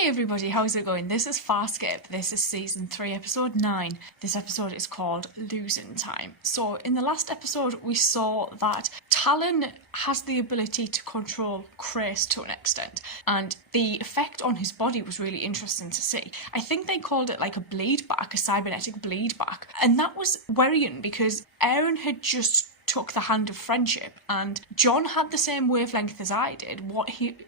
Hey everybody, how's it going? This is Farscape. This is season 3, episode 9. This episode is called Losing Time. So in the last episode we saw that Talon has the ability to control Chris to an extent, and the effect on his body was really interesting to see. I think they called it like a bleed back, a cybernetic bleed back, and that was worrying because Aaron had just took the hand of friendship, and John had the same wavelength as I did.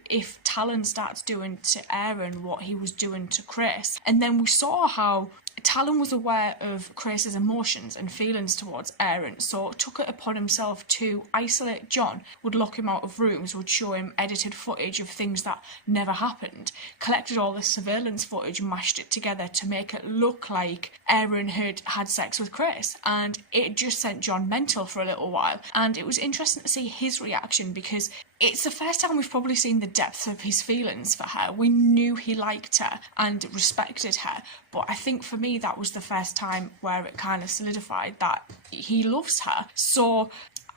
If Talon starts doing to Aaron what he was doing to Chris, and then we saw how Talon was aware of Chris's emotions and feelings towards Aaron, so took it upon himself to isolate John, would lock him out of rooms, would show him edited footage of things that never happened, collected all the surveillance footage, mashed it together to make it look like Aaron had sex with Chris, and it just sent John mental for a little while. And it was interesting to see his reaction because it's the first time we've probably seen the depth of his feelings for her. We knew he liked her and respected her, but I think for me that was the first time where it kind of solidified that he loves her. So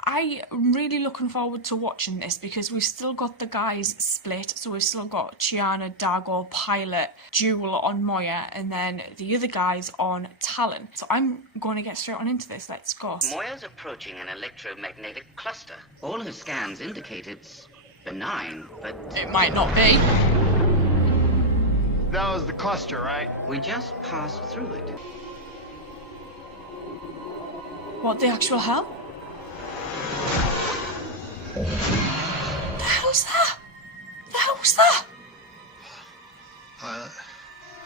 I'm really looking forward to watching this because we've still got the guys split. So we've still got Chiana, Dago, Pilot, Jewel on Moya, and then the other guys on Talon. So I'm going to get straight on into this. Let's go. Moya's approaching an electromagnetic cluster. All her scans indicate it's benign, but it might not be. That was the cluster, right? We just passed through it. What the actual hell? The hell's that? The hell was that?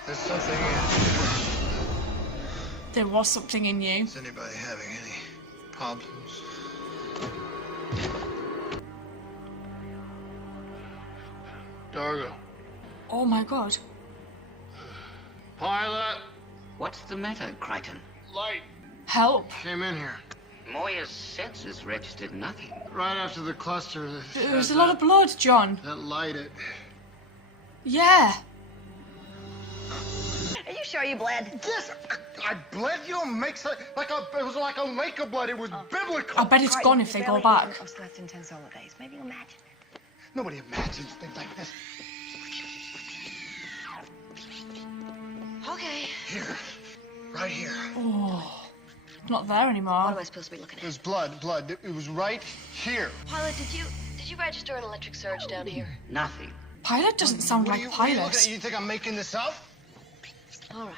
There's something in. There was something in you. Is anybody having any problems? Dargo. Oh my god. Pilot. What's the matter, Crichton? Light. Help. Came in here. Moya's sensors registered nothing. Right after the cluster. There was a lot of blood, John. That lighted. Yeah. Are you sure you bled? Yes, I bled you. It was like a lake of blood. It was biblical. I bet it's gone if they go back. Of slept in 10 solar days. Maybe you imagine it. Nobody imagines things like this. Okay. Here. Right here. Oh. Not there anymore. What am I supposed to be looking at? There's blood. It was right here. Pilot, did you register an electric surge down here? Nothing. Pilot doesn't sound What like are you looking Pilot. at? You think I'm making this up? All right.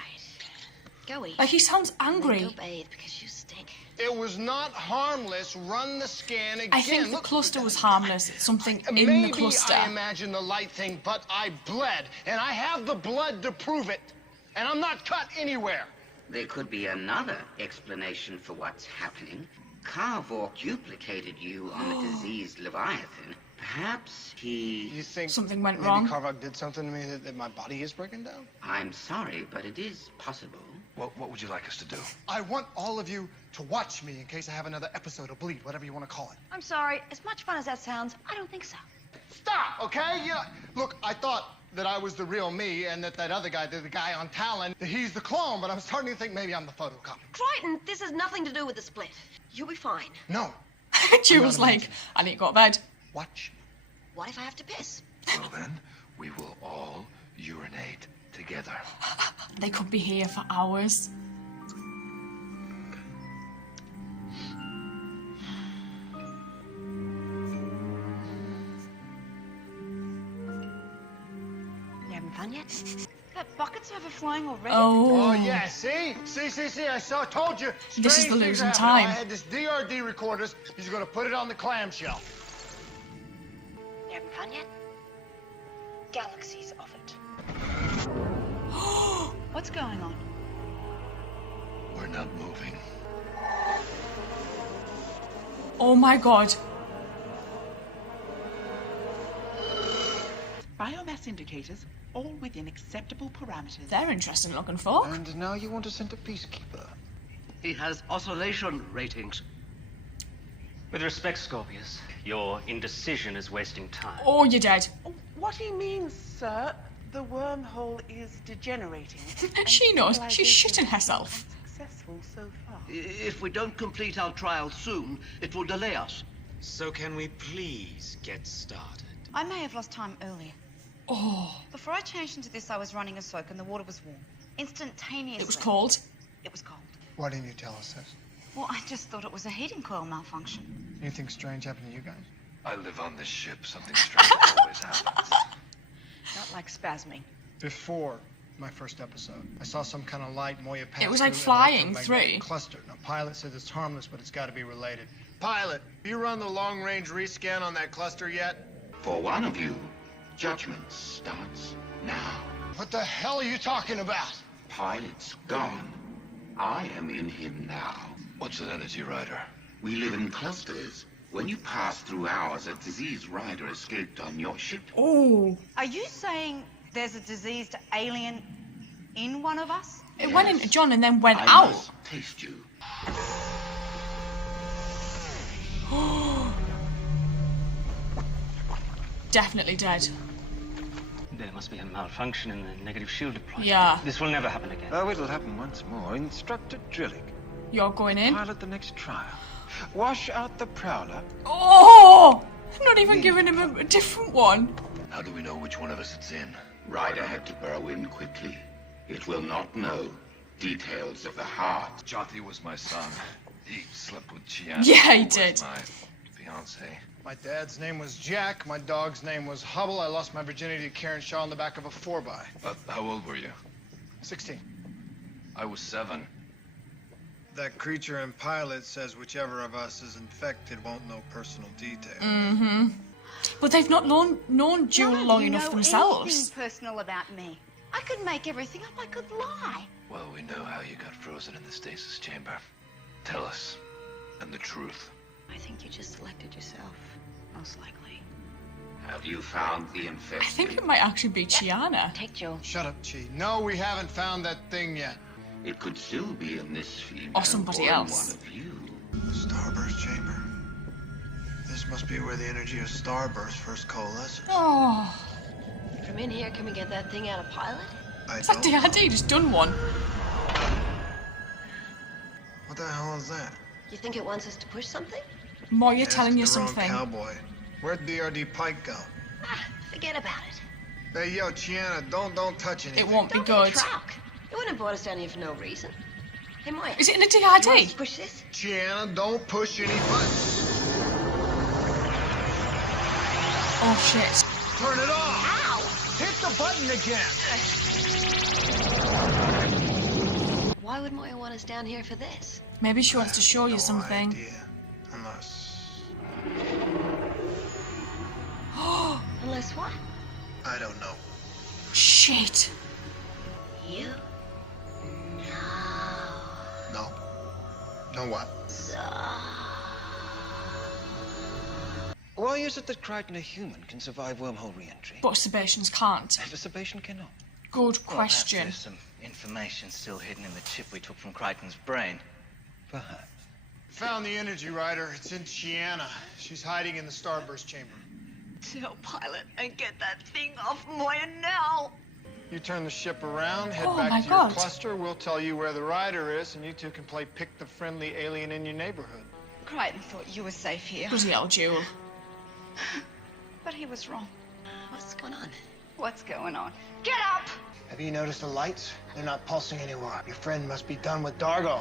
Go eat. Like he sounds angry. Go bathe because you stink. It was not harmless. Run the scan again. I think the cluster was harmless. It's something in the cluster. Maybe I imagined the light thing, but I bled, and I have the blood to prove it. And I'm not cut anywhere. There could be another explanation for what's happening. Carvor duplicated you on the diseased Leviathan. Perhaps he... You think something went maybe wrong? Carvok did something to me that my body is breaking down? I'm sorry, but it is possible. What would you like us to do? I want all of you to watch me in case I have another episode of Bleed, whatever you want to call it. I'm sorry. As much fun as that sounds, I don't think so. Stop, okay? Yeah. Look, I thought that I was the real me and that other guy, the guy on Talon, that he's the clone, but I'm starting to think maybe I'm the photocopy. Crichton, this has nothing to do with the split. You'll be fine. No. Jewel's like, I need to go to bed. Watch. What if I have to piss? Well then, we will all urinate together. They could be here for hours. You having fun yet? That bucket's overflowing already. Oh, Oh. yeah, see? See, I told you. This is the Strange things losing happen. time. I had this DRD recorders. He's gonna put it on the clamshell. You having fun yet? Galaxies of it. What's going on? We're not moving. Oh my god. Biomass indicators, all within acceptable parameters. They're interesting looking folk. And now you want to send a peacekeeper. He has oscillation ratings. With respect, Scorpius, your indecision is wasting time. Oh, you're dead. What he means, sir, the wormhole is degenerating. She knows. She's Civilization shitting herself. has been successful so far. If we don't complete our trial soon, it will delay us. So can we please get started? I may have lost time earlier, Oh, Before I changed into this, I was running a soak and the water was warm. Instantaneously. it was cold. It was cold. Why didn't you tell us this? Well, I just thought it was a heating coil malfunction. Anything strange happened to you guys? I live on this ship. Something strange always happens. Not like spasming. Before my first episode, I saw some kind of light Moya pass It was like through an flying electromagnetic through. cluster. Now, Pilot says it's harmless, but it's got to be related. Pilot, you run the long-range rescan on that cluster yet? For one of you, judgment starts now. What the hell are you talking about? Pilot's gone. I am in him now. What's an energy rider? We live in clusters. When you passed through ours, a diseased rider escaped on your ship. Oh, Are you saying there's a diseased alien in one of us? it went into John and then went I out. must taste you. Definitely dead. There must be a malfunction in the negative shield deployment. Yeah. This will never happen again. Oh, it'll happen once more. Instructor drilling. You're going in. Pilot the next trial. Wash out the prowler. Oh, not even giving him a different one. How do we know which one of us it's in? Rider had to burrow in quickly. It will not know details of the heart. Jati was my son. He slept with Chiana. Yeah, he who was did. My fiance. My dad's name was Jack. My dog's name was Hubble. I lost my virginity to Karen Shaw in the back of a 4x. How old were you? 16. I was 7. That creature in Pilot says whichever of us is infected won't know personal details. Mm-hmm. But they've not known Jewel None of long you enough know themselves. anything personal about me. I could make everything up. I could lie. Well, we know how you got frozen in the stasis chamber. Tell us. And the truth. I think you just selected yourself, most likely. Have you found the infected? I think it might actually be Chiana. Take Joel. Shut up, Chi. No, we haven't found that thing yet. It could still be in this female Or somebody in else. one of you. The Starburst Chamber. This must be where the energy of Starburst first coalesces. Oh, From in here, can we get that thing out of Pilot? it's like DRD just done one. What the hell is that? You think it wants us to push something? Moya Ask telling you the wrong something. Cowboy. Where'd DRD Pike go? Forget about it. Hey, yo, Chiana, don't touch anything. It won't be Don't good. be a truck. You wouldn't have brought us down here for no reason. Hey, Moya. Is it in a You want us to DRD? push this? Chiana, don't push any buttons. Oh shit. Turn it off. Ow! Hit the button again. Why would Moya want us down here for this? Maybe she wants to show you No something. idea. Unless... Unless what? I don't know. Shit. You? No. No what? Why is it that Crichton, a human, can survive wormhole re-entry? But Sebastians can't. The Sebastian cannot. Good Well, question. perhaps there's some information still hidden in the chip we took from Crichton's brain. Perhaps. Found the energy rider. It's in Chiana. She's hiding in the Starburst Chamber. Tell Pilot and get that thing off Moya now. You turn the ship around, head Oh my back to your God. cluster. We'll tell you where the rider is, and you two can play pick the friendly alien in your neighborhood. Crichton thought you were safe here. Bloody hell, Jewel. But he was wrong. What's going on? What's going on? Get up! Have you noticed the lights? They're not pulsing anymore. Your friend must be done with Dargo.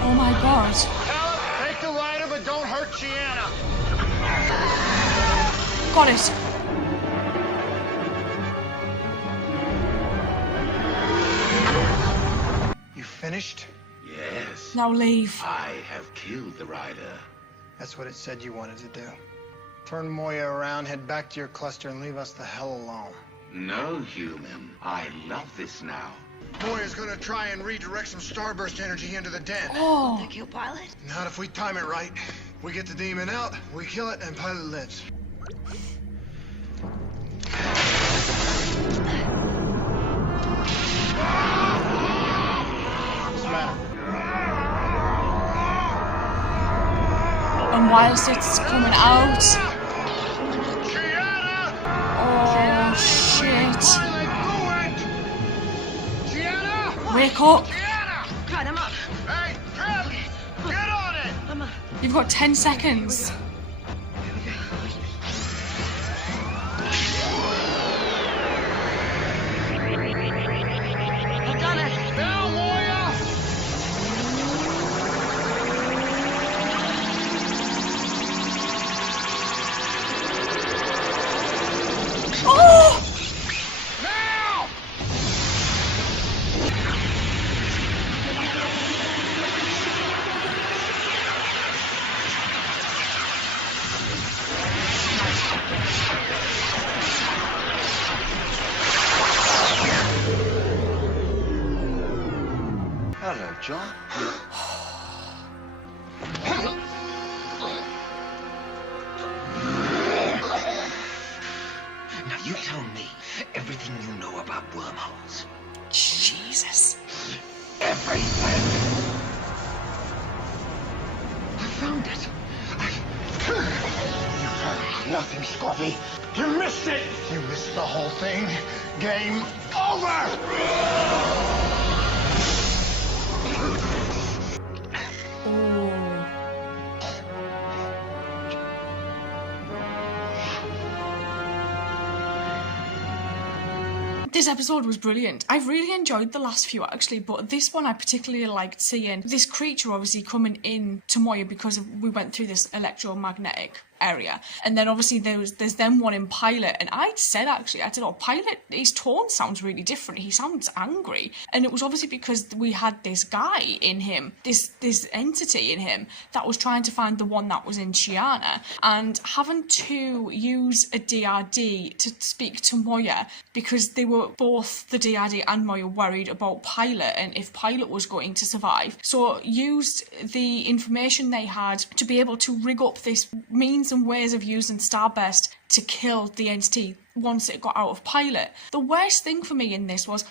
Oh my god. Tell him, take the rider, but don't hurt Chiana. Got it. You finished? Yes. Now leave. I have killed the rider. That's what it said you wanted to do. Turn Moya around, head back to your cluster, and leave us the hell alone. No, human. I love this now. Moya's gonna try and redirect some Starburst energy into the den. Oh. The kill Pilot? Not if we time it right. We get the demon out, we kill it, and Pilot lives. What's the matter? And whilst it's coming out. Oh shit. Wake up. Right, I'm up. Hey, Trev, get on it! I'm up. You've got 10 seconds. Sure? Now you tell me everything you know about wormholes. Jesus. Everything. I found it. You found nothing, Scorpy. You missed it. You missed the whole thing. Game over. This episode was brilliant. I've really enjoyed the last few actually, but this one I particularly liked seeing this creature obviously coming in to Moya because we went through this electromagnetic area, and then obviously there's them one in Pilot, and I said oh, Pilot, his tone sounds really different, he sounds angry, and it was obviously because we had this guy in him, this entity in him that was trying to find the one that was in Chiana, and having to use a DRD to speak to Moya because they were both, the DRD and Moya, worried about Pilot and if Pilot was going to survive, so used the information they had to be able to rig up this means and ways of using Starburst to kill the entity once it got out of Pilot. The worst thing for me in this was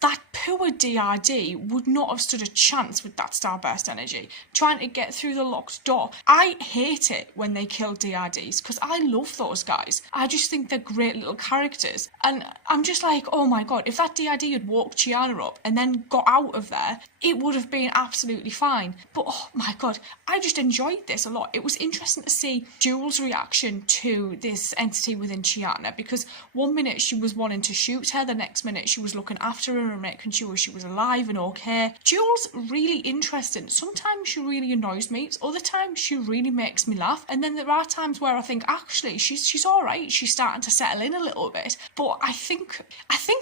that poor DRD would not have stood a chance with that Starburst energy, trying to get through the locked door. I hate it when they kill DRDs, because I love those guys. I just think they're great little characters. And I'm just like, oh my god, if that DRD had walked Chiana up and then got out of there, it would have been absolutely fine. But oh my god, I just enjoyed this a lot. It was interesting to see Jules' reaction to this entity within Chiana, because one minute she was wanting to shoot her, the next minute she was looking after her and making sure she was alive and okay. Jules really interesting. Sometimes she really annoys me, other times she really makes me laugh, and then there are times where I think actually she's alright, she's starting to settle in a little bit. But I think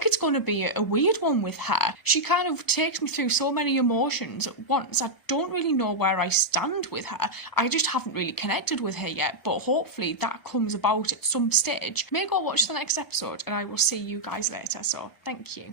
it's going to be a weird one with her. She kind of takes me through so many emotions at once. I don't really know where I stand with her. I just haven't really connected with her yet, but hopefully that comes about at some stage. May go watch the next episode and I will see you guys later, so thank you.